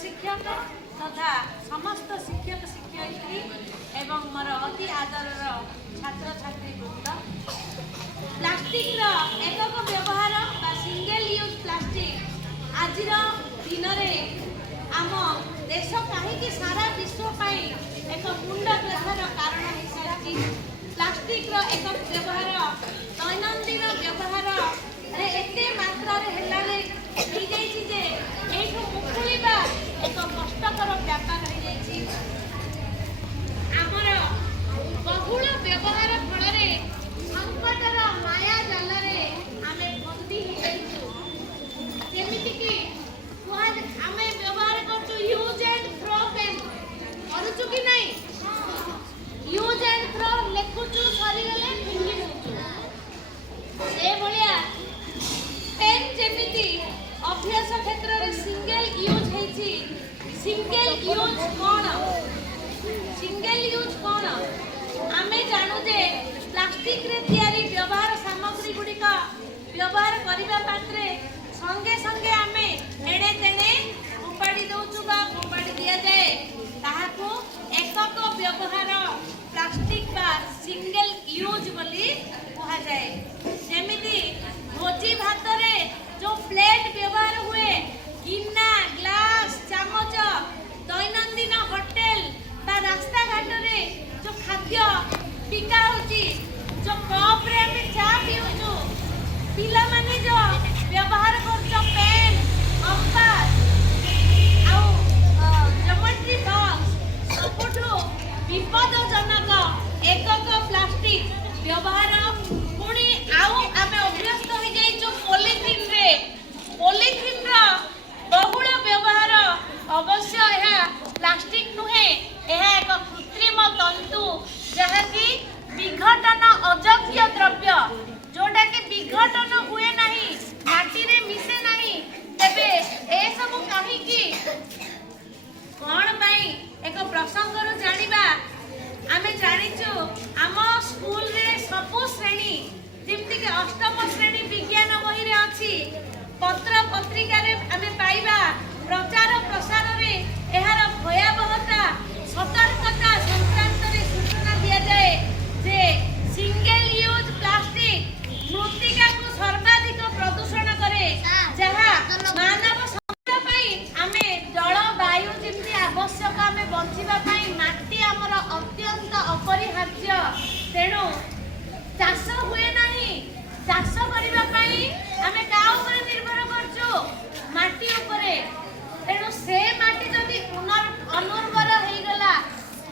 शिक्षक तथा समस्त शिक्षक शिक्षयित्री एवं मोर अति आदर छात्र छात्री वृंद प्लास्टिक एकक व्यवहार बा सिंगल यूज प्लास्टिक आज दिन में आम देश कहीं सारा विश्व एक मुंड व्यथार कारण हो सारी प्लास्टिक एकक व्यवहार दैनंदिन व्यवहार एते मात्रा मुकुलिबा एक कष्टकर व्यापार आमर बहुल व्यवहार फल संकटर माया जाल आम बंदी जमीक आम व्यवहार कर यूज एंड थ्रो पेन करुचु कि नहीं यूज एंड थ्रो लेखुचु सरीगले फिंगी दउचु ए भलिया पेन जेमिति अभ्यास क्षेत्र रे सिंगल यूज हेछि सिंगल यूज कोन आमे जानू जे प्लास्टिक रे तयारी व्यवहार सामग्री गुडिक व्यवहार करिबा पात्रे संगे संगे आमे एणे तेणे उपाड़ी दउचु बा उपाड़ी दिया जाए ताहाको एकक व्यवहार प्लास्टिक बा सिंगल यूज बोली कहा जाए जेमिति भोजी भात रे जो प्लेट व्यवहार हुए गिन्ना ग्लास चामच दैनंदिन होटेल बा रास्ता घाट रे जो खाद्य बिका होची जो कप रे हम चा पिउचु पिला माने जो व्यवहार करछ पेन कंपास आउ ज्योमेट्री बॉक्स सबुठु विपदजनक एकक प्लास्टिक व्यवहार पुणी आउ आमे अभ्यस्त हो जाइछु पॉलीथीन रा बहुल व्यवहार अवश्य यह प्लास्टिक नुहे यह एक कृत्रिम तंतु जहा कि विघटन अयोग्य द्रव्य जोटा कि विघटन हुए नहीं माटी रे मिसे नहीं तेबे ए सब कहीं की कोन पई एक प्रसंग रो जानिबा आमे जानिछु आम स्कूल रे सबु श्रेणी जेमति के अष्टम श्रेणी विज्ञान बही रे अछि पत्र पत्रिका रे आमे पाइबा प्रचार प्रसार रे एहार भयावहता सतर्कता संक्रांत रे सूचना दिया जाए जे सिंगल यूज प्लास्टिक मृत्तिका को सर्वाधिक प्रदूषण करे जहा मानव समाज पई आमे जल वायु जेमति आवश्यक आमे बंचिबा पई माटी हमर अत्यंत अपरिहार्य तेणु चाष हुए नहीं चाष करबा पई आमे का ऊपर निर्भर करछु माटी ऊपर तेणु से माटी जदि अनुर्वर हो गला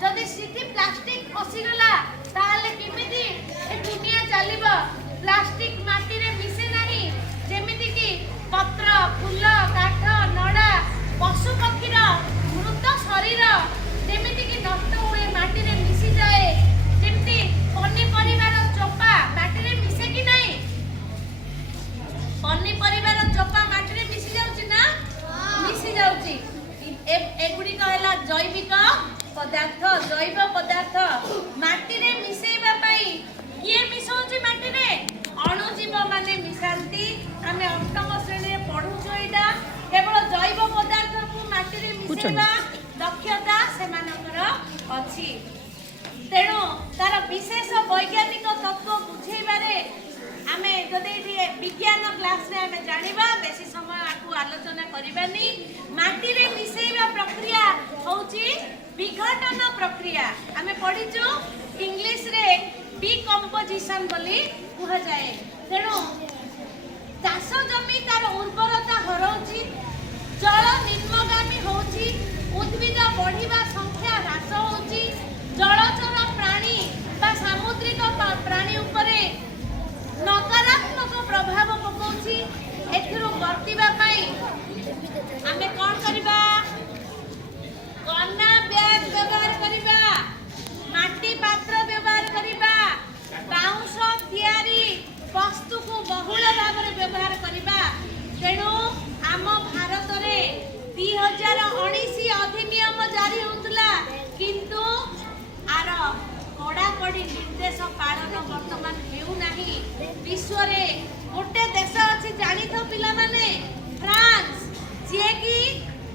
जदि सिटी प्लास्टिक फसी गला ताले किमिति ए दुनिया चलिबो प्लास्टिक माटी रे मिसे नहीं जेमिति कि पत्र फूल काठ नडा पशु पक्षी मृत शरीर जेमिति कि नष्ट हुए माटी रे मिसी जाए जेमिति पनीपरिवार चोपा माटी रे मिसे कि नहीं पनीपरिवार चोपा माटी रे मिसी जाउची ना मिसी जाउची एगुडी कहला जैविक पदार्थ जैव पदार्थ माटी रे मिसेबा पई किए मिसौची माटी रे अणुजीव माने मिसांती आमे अष्टम श्रेणी रे पढुछु एटा केवल जैव पदार्थ को माटी रे मिसेबा दक्षता सेमानकर अछि तेणु तार विशेष वैज्ञानिक तत्व बुझेबारे आमे जदि विज्ञान क्लास रे आमे जानिबा बेसी समय आकु आलोचना करिबानी माटी रे मिसेबा प्रक्रिया होउची विघटन प्रक्रिया आमे पढिचु इंग्लिश रे डिकम्पोजिशन बोली कहा जाए तेणु चाष जमी तार उर्वरता हरौची जल निम्नगामी होउची उद्भिद बढ़िबा संख्या ह्रास होउची जलचर प्राणी बा सामुद्रिक प्राणी उपरे नकारात्मक प्रभाव पकाउची एथिरो वर्तिबा पई आमे कोन करिबा कन्ना बैग व्यवहार करिबा माटी पात्र व्यवहार करिबा बाउंस तयारी वस्तु को बहुल भाव रे व्यवहार करिबा तेणु आम भारत रे 2019 अधिनियम जारी होतला किंतु आर कड़ाकड़ी निर्देश पालन वर्तमान हेउ नाही विश्व रे गोटे देश अछि जानि थो पिला माने फ्रांस जे कि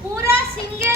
पूरा ସିଙ୍ଗେ